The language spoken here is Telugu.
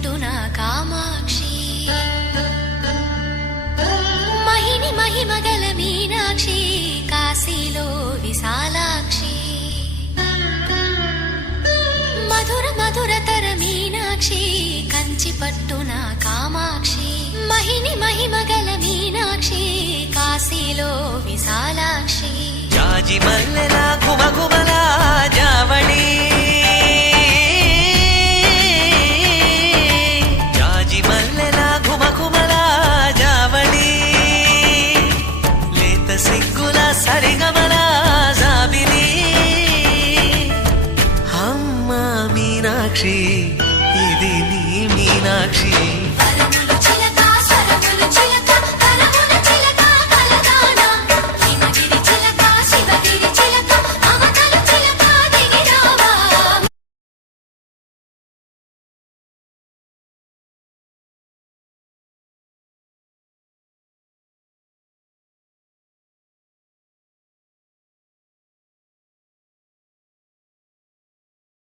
పట్టున కామాక్షి మహిని మహిమగల మీనాక్షి కాశీలో విశాలాక్షి మధుర మధురతర మీనాక్షి కంచి పట్టున కామాక్షి మహిని మహిమగల మీనాక్షి కాశీలో విశాలాక్షి జాజి మల్లెల ఘుమఘుమల జావళి జాజి మల్లెల ఘుమఘుమల జావళి లేత సిగ్గుల సరిగమల జాబిలి అమ్మ మీనాక్షి ఇది నీ మీనాక్షి